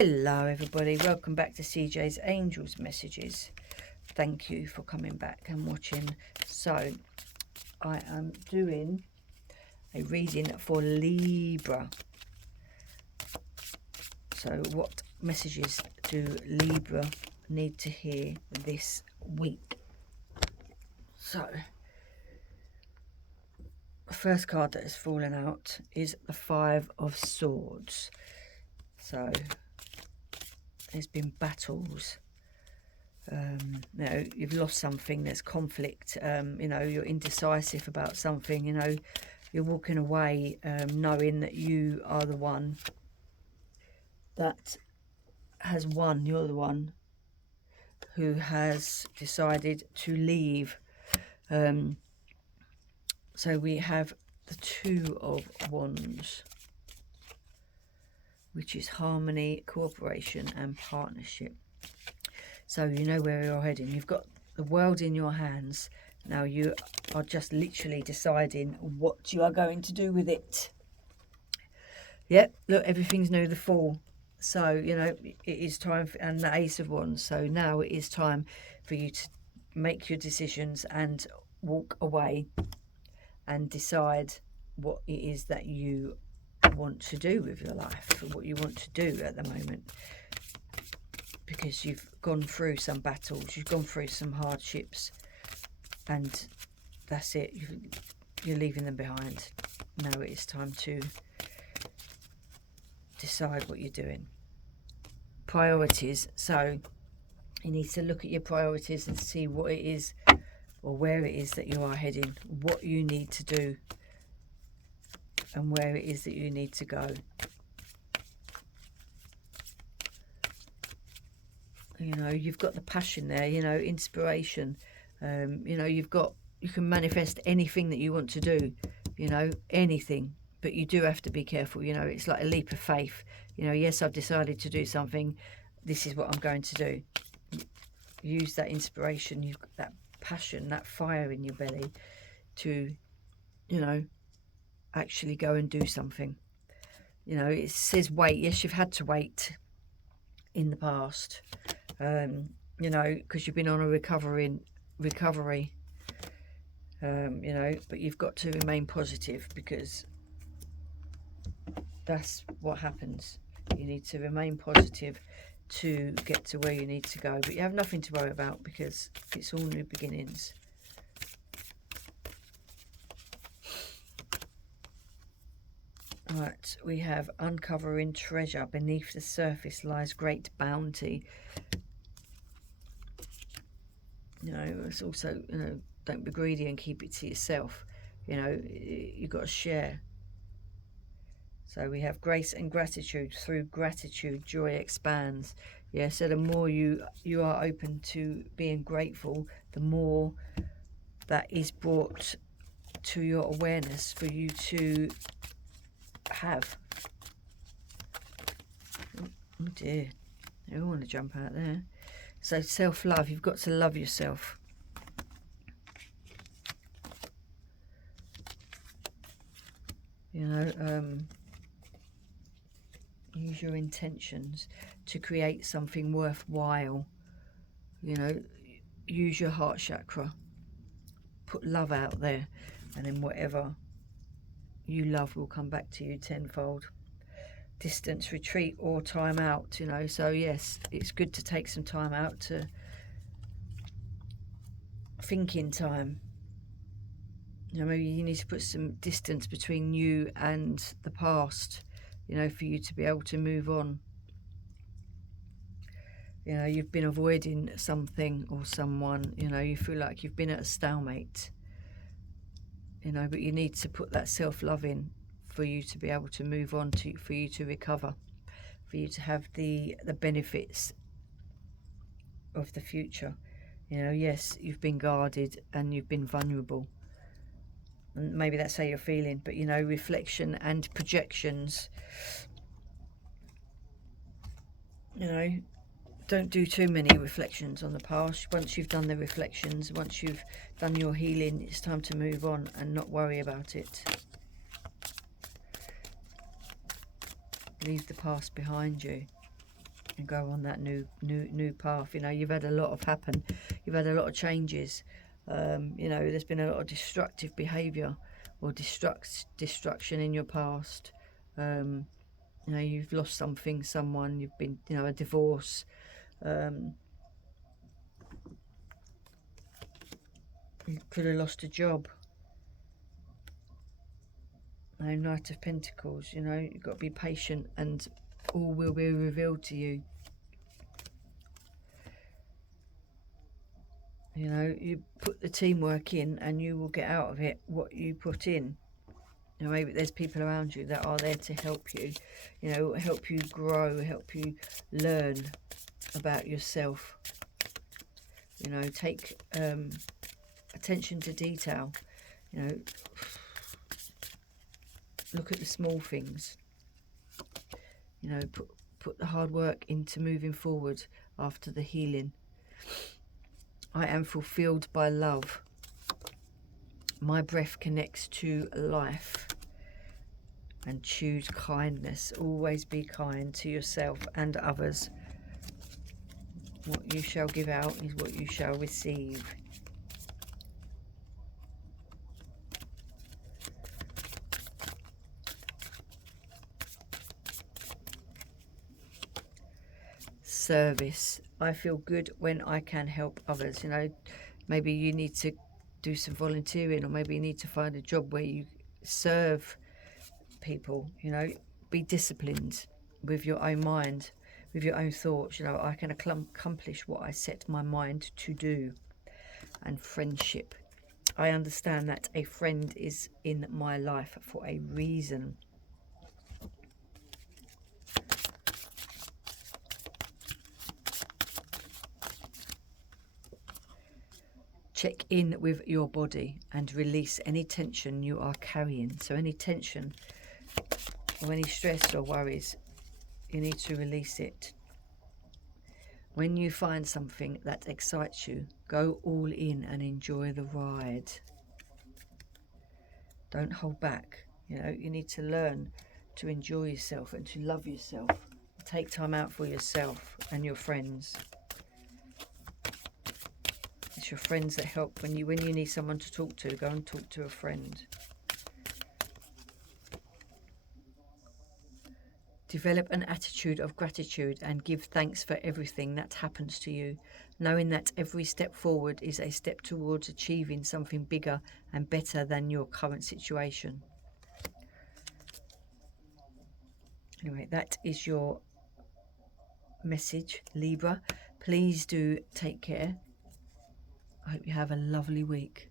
Hello everybody, welcome back to CJ's Angels Messages. Thank you for coming back and watching. So I am doing a reading for Libra. So what messages do Libra need to hear this week? So the first card that has fallen out is the Five of Swords. So there's been battles. You've lost something, there's conflict, you're indecisive about something, you're walking away knowing that you are the one that has won, you're the one who has decided to leave. So we have the Two of Wands, which is harmony, cooperation and partnership. So you know where you're heading. You've got the world in your hands. Now you are just literally deciding what you are going to do with it. Yep, look, everything's new, the Fool. So, it is time, and the Ace of Wands. So now it is time for you to make your decisions and walk away and decide what it is that you want to do with your life, what you want to do at the moment. Because you've gone through some battles, you've gone through some hardships, and that's it. You're leaving them behind. Now it is time to decide what you're doing. Priorities. So you need to look at your priorities and see what it is or where it is that you are heading, what you need to do, and where it is that you need to go. You've got the passion there, inspiration. You can manifest anything that you want to do, anything. But you do have to be careful, it's like a leap of faith. Yes, I've decided to do something. This is what I'm going to do. Use that inspiration, you've got that passion, that fire in your belly to, actually go and do something. It says wait. Yes, you've had to wait in the past. Because you've been on a recovery, but you've got to remain positive, because that's what happens. You need to remain positive to get to where you need to go, but you have nothing to worry about because it's all new beginnings. Right, we have uncovering treasure. Beneath the surface lies great bounty. It's also, don't be greedy and keep it to yourself. You've got to share. So we have grace and gratitude. Through gratitude, joy expands. Yeah, so the more you are open to being grateful, the more that is brought to your awareness for you to have. Oh dear, I don't want to jump out there. So self-love, you've got to love yourself. Use your intentions to create something worthwhile. Use your heart chakra. Put love out there, and then whatever you love will come back to you tenfold. Distance, retreat, or time out. So yes, it's good to take some time out to thinking time. Maybe you need to put some distance between you and the past, for you to be able to move on. You've been avoiding something or someone, you feel like you've been at a stalemate, but you need to put that self-love in for you to be able to move on, for you to recover, for you to have the benefits of the future. Yes, you've been guarded and you've been vulnerable. And maybe that's how you're feeling, but reflection and projections. Don't do too many reflections on the past. Once you've done the reflections, once you've done your healing, it's time to move on and not worry about it. Leave the past behind you. and go on that new path. You know, you've had a lot of happen. You've had a lot of changes. You know, there's been a lot of destructive behaviour or destruction in your past. You know, you've lost something, someone, you've been, you know, a divorce. You could have lost a job. No, Knight of Pentacles, you know, you've got to be patient and all will be revealed to you. You know, you put the teamwork in and you will get out of it what you put in. You know, maybe there's people around you that are there to help you, you know, help you grow, help you learn about yourself. You know, take attention to detail. You know, look at the small things. You know, put the hard work into moving forward after the healing. I am fulfilled by love. My breath connects to life. And choose kindness. Always be kind to yourself and others. What you shall give out is what you shall receive. Service. I feel good when I can help others. You know, maybe you need to do some volunteering, or maybe you need to find a job where you serve people. You know, be disciplined with your own mind, with your own thoughts. You know, I can accomplish what I set my mind to do. And friendship. I understand that a friend is in my life for a reason. Check in with your body and release any tension you are carrying. So any tension or any stress or worries, you need to release it. When you find something that excites you, go all in and enjoy the ride. Don't hold back. You know, you need to learn to enjoy yourself and to love yourself. Take time out for yourself and your friends. It's your friends that help. When you need someone to talk to, go and talk to a friend. Develop an attitude of gratitude and give thanks for everything that happens to you, knowing that every step forward is a step towards achieving something bigger and better than your current situation. Anyway, that is your message, Libra. Please do take care. I hope you have a lovely week.